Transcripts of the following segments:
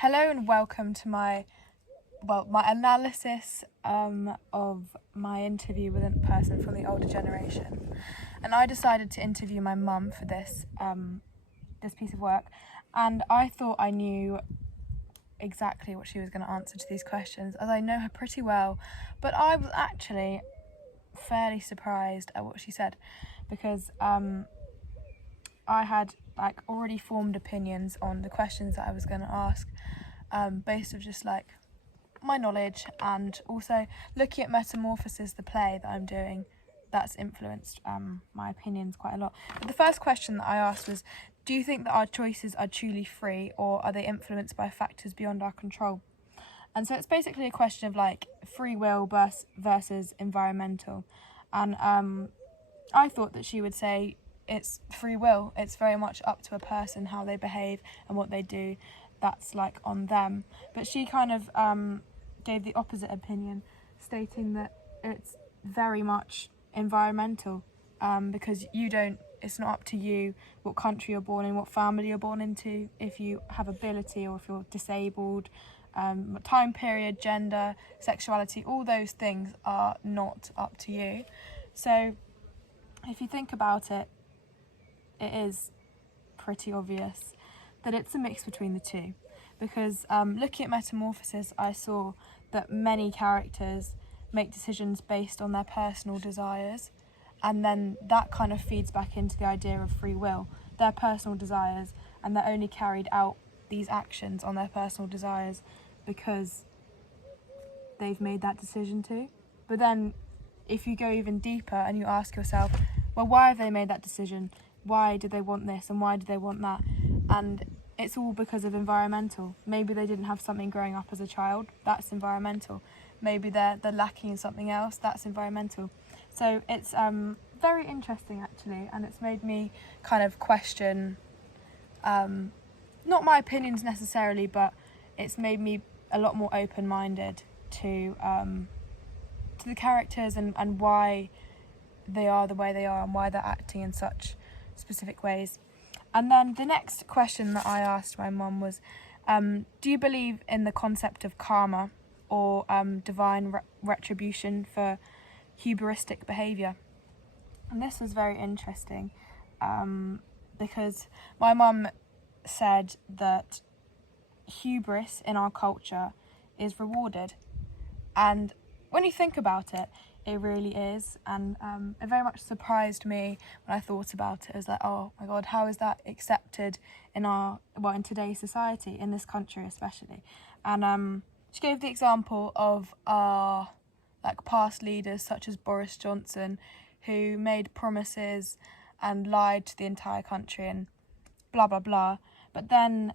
Hello and welcome to my analysis of my interview with a person from the older generation. And I decided to interview my mum for this piece of work, and I thought I knew exactly what she was going to answer to these questions, as I know her pretty well, but I was actually fairly surprised at what she said, because I had already formed opinions on the questions that I was going to ask, based on just my knowledge, and also looking at Metamorphosis, the play that I'm doing. That's influenced my opinions quite a lot. But the first question that I asked was, do you think that our choices are truly free, or are they influenced by factors beyond our control? And so it's basically a question of free will versus environmental. And I thought that she would say it's free will. It's very much up to a person how they behave and what they do. That's on them. But she kind of gave the opposite opinion, stating that it's very much environmental, because it's not up to you what country you're born in, what family you're born into, if you have ability or if you're disabled, time period, gender, sexuality, all those things are not up to you. So if you think about it, it is pretty obvious that it's a mix between the two, because looking at Metamorphosis, I saw that many characters make decisions based on their personal desires, and then that kind of feeds back into the idea of free will, their personal desires, and they're only carried out these actions on their personal desires because they've made that decision to. But then if you go even deeper and you ask yourself, well, why have they made that decision? Why do they want this and why do they want that? And it's all because of environmental. Maybe they didn't have something growing up as a child, that's environmental. Maybe they're lacking in something else, that's environmental. So it's very interesting actually, and it's made me kind of question, not my opinions necessarily, but it's made me a lot more open-minded to the characters and why they are the way they are and why they're acting in such specific ways. And then the next question that I asked my mum was, do you believe in the concept of karma or divine retribution for hubristic behaviour? And this was very interesting, because my mum said that hubris in our culture is rewarded. And when you think about it, it really is, and it very much surprised me when I thought about it. It was like, oh my god, how is that accepted in in today's society, in this country especially? And she gave the example of our past leaders such as Boris Johnson, who made promises and lied to the entire country and blah blah blah, but then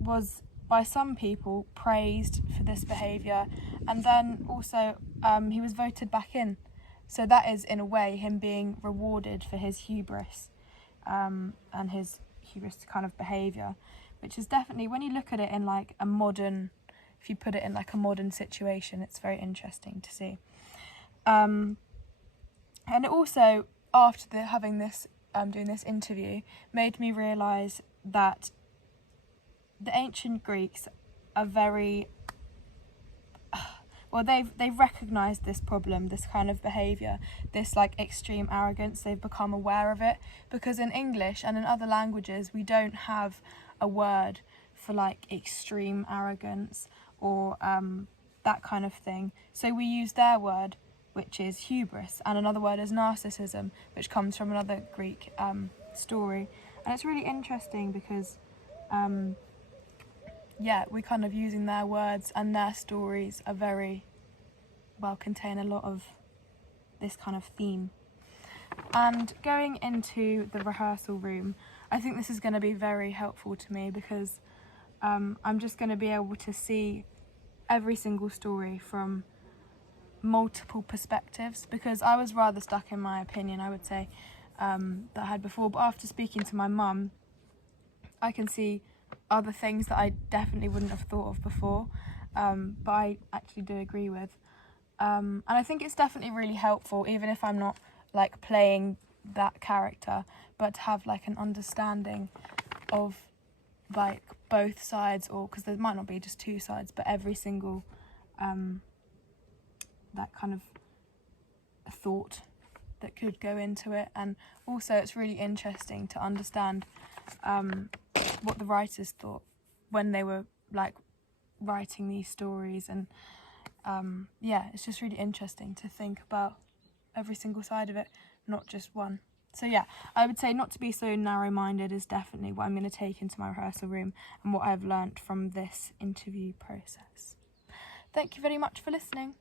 was by some people praised for this behaviour, and then also he was voted back in. So that is, in a way, him being rewarded for his hubris, and his hubris kind of behaviour, which is definitely, when you look at it in if you put it in a modern situation, it's very interesting to see. And it also, after having this, doing this interview, made me realise that the ancient Greeks are very they've recognised this problem, this kind of behaviour, this extreme arrogance. They've become aware of it, because in English and in other languages we don't have a word for extreme arrogance or that kind of thing. So we use their word, which is hubris, and another word is narcissism, which comes from another Greek story. And it's really interesting because we're kind of using their words, and their stories are contain a lot of this kind of theme. And going into the rehearsal room, I think this is going to be very helpful to me, because I'm just going to be able to see every single story from multiple perspectives, because I was rather stuck in my opinion, I would say, that I had before. But after speaking to my mum, I can see other things that I definitely wouldn't have thought of before, but I actually do agree with. And I think it's definitely really helpful, even if I'm not playing that character, but to have an understanding of like both sides, or because there might not be just two sides, but every single that kind of thought that could go into it. And also it's really interesting to understand what the writers thought when they were like writing these stories. And yeah, it's just really interesting to think about every single side of it, not just one. So yeah, I would say not to be so narrow-minded is definitely what I'm going to take into my rehearsal room and what I've learnt from this interview process. Thank you very much for listening.